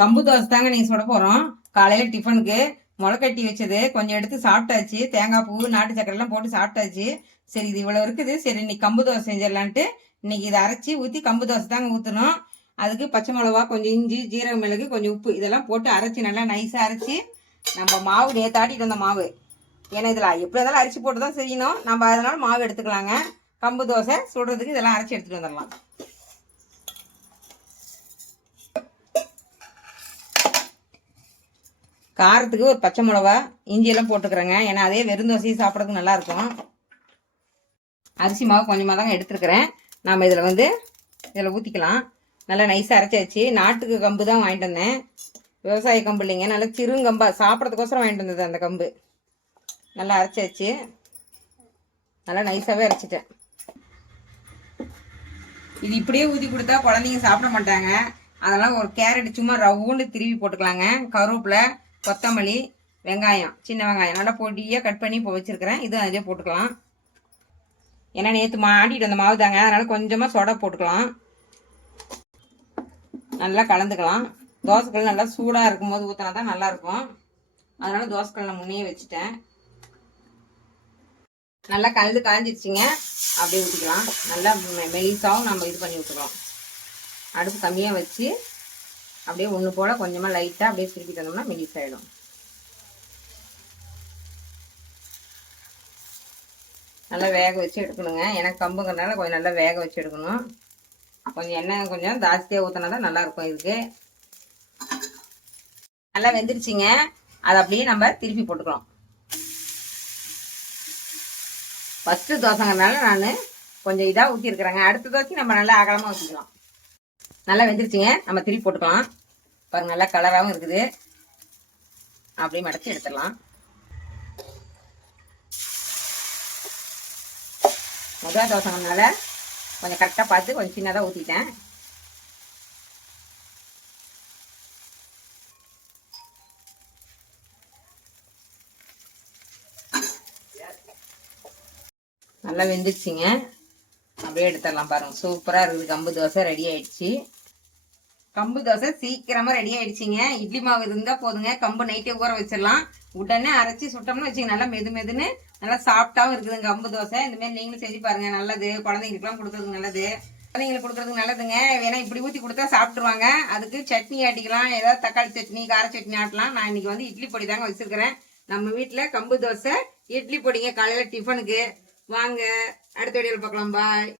கம்பு தோசை தாங்க நீங்க சுட போறோம். காலையில டிஃபனுக்கு முளைக்கட்டி வச்சது கொஞ்சம் எடுத்து சாப்பிட்டாச்சு. தேங்காய் பூ நாட்டு சக்கரை எல்லாம் போட்டு சாப்பிட்டாச்சு. சரி இது இவ்வளவு இருக்குது, சரி இன்னைக்கு கம்பு தோசை செஞ்சிடலான்ட்டு இன்னைக்கு இதை அரைச்சி ஊற்றி கம்பு தோசை தாங்க ஊற்றணும். அதுக்கு பச்சை மிளகா, கொஞ்சம் இஞ்சி, ஜீரக மிளகு, கொஞ்சம் உப்பு இதெல்லாம் போட்டு அரைச்சி நல்லா நைஸாக அரைச்சி நம்ம மாவு நேத்தாட்டிட்டு வந்த மாவு. ஏன்னா இதில் எப்படி இருந்தாலும் அரிசி போட்டு தான் செய்யணும். நம்ம அதனால மாவு எடுத்துக்கலாங்க. கம்பு தோசை சுடுறதுக்கு இதெல்லாம் அரைச்சி எடுத்துகிட்டு வந்துடலாம். காரத்துக்கு ஒரு பச்சை மிளகா, இஞ்சியெல்லாம் போட்டுக்கிறேங்க. ஏன்னா அதே வெறும் தோசையும் சாப்பிட்றதுக்கு நல்லாயிருக்கும். அரிசி மாவு கொஞ்சமாக தாங்க எடுத்துருக்கிறேன். நாம் இதில் ஊற்றிக்கலாம். நல்லா நைஸாக அரைச்சாச்சு. நாட்டுக்கு கம்பு தான் வாங்கிட்டு வந்தேன், விவசாய கம்பு இல்லைங்க. நல்லா சிறுங்கம்பா சாப்பிட்றதுக்கோசரம் வாங்கிட்டு வந்தது அந்த கம்பு. நல்லா அரைச்சாச்சு. நல்லா நைஸாகவே அரைச்சிட்டேன். இது இப்படியே ஊற்றி கொடுத்தா குழந்தைங்க சாப்பிட மாட்டாங்க. அதெல்லாம் ஒரு கேரட் சும்மா ரவுண்டு திருவி போட்டுக்கலாங்க. கருவேப்பிலை, கொத்தமல்லி, வெங்காயம், சின்ன வெங்காயம் நல்லா பொடியாக கட் பண்ணி இப்போ வச்சுருக்கிறேன். இது அதிலே போட்டுக்கலாம். ஏன்னா நேற்று மாட்டிட்டு வந்த மாவு தாங்க, அதனால் கொஞ்சமாக சொடை போட்டுக்கலாம். நல்லா கலந்துக்கலாம். தோசைக்கல் நல்லா சூடாக இருக்கும்போது ஊற்றினா தான் நல்லாயிருக்கும். அதனால் தோசைக்கல் நான் முன்னையே வச்சுட்டேன். நல்லா கலந்து காஞ்சிருச்சுங்க. அப்படியே ஊற்றிக்கலாம். நல்லா மெலிசாவும் நம்ம இது பண்ணி விட்டுக்கலாம். அடுப்பு கம்மியாக வச்சு அப்படியே ஒன்று போல் கொஞ்சமாக லைட்டாக அப்படியே திருப்பி தந்தோம்னா மெலிஸ் ஆகிடும். நல்லா வேக வச்சு எடுக்கணுங்க. எனக்கு கம்புங்கிறதுனால கொஞ்சம் நல்லா வேக வச்சு எடுக்கணும். கொஞ்சம் எண்ணெய் கொஞ்சம் ஜாஸ்தியாக ஊற்றினா தான் நல்லாயிருக்கும். இதுக்கு நல்லா வெந்துருச்சுங்க. அதை அப்படியே நம்ம திருப்பி போட்டுக்கலாம். ஃபஸ்ட்டு தோசைங்கிறதுனால நான் கொஞ்சம் இதாக ஊற்றிருக்கிறேங்க. அடுத்த தோசை நம்ம நல்லா அகலமாக ஊற்றிக்கலாம். நல்லா வெந்துருச்சுங்க. நம்ம திருப்பி போட்டுக்கலாம். பாருங்க நல்லா கலராகவும் இருக்குது. அப்படியே மடச்சி எடுத்துடலாம். முதல் தோசைனால கொஞ்சம் கரெக்டாக பார்த்து கொஞ்சம் சின்னதாக ஊற்றிட்டேன். நல்லா வெந்துருச்சுங்க. அப்படியே எடுத்துடலாம். பாருங்க சூப்பராக இருக்குது. கம்பு தோசை ரெடி ஆயிடுச்சு. கம்பு தோசை சீக்கிரமா ரெடி ஆயிடுச்சுங்க. இட்லி மாவு இருந்தா போதுங்க. கம்பு நைட்டே ஊற வச்சிடலாம். உடனே அரைச்சி சுட்டோம்னு வச்சுங்க நல்லா மெது மெதுன்னு நல்லா சாப்பிட்டாவும் இருக்குதுங்க கம்பு தோசை. இந்த மாதிரி நீங்களும் செஞ்சு பாருங்க. நல்லது, குழந்தைங்களுக்குலாம் கொடுக்கறதுக்கு நல்லது. குழந்தைங்களுக்கு கொடுக்கறதுக்கு நல்லதுங்க. ஏன்னா இப்படி ஊற்றி கொடுத்தா சாப்பிட்டுருவாங்க. அதுக்கு சட்னி ஆட்டிக்கலாம். ஏதாவது தக்காளி சட்னி, கார சட்னி ஆட்டலாம். நான் இன்னைக்கு இட்லி பொடி தாங்க வச்சிருக்கிறேன். நம்ம வீட்டில் கம்பு தோசை, இட்லி பொடிங்க காலையில் டிஃபனுக்கு. வாங்க அடுத்த வீடியோவில் பார்க்கலாம். பாய்.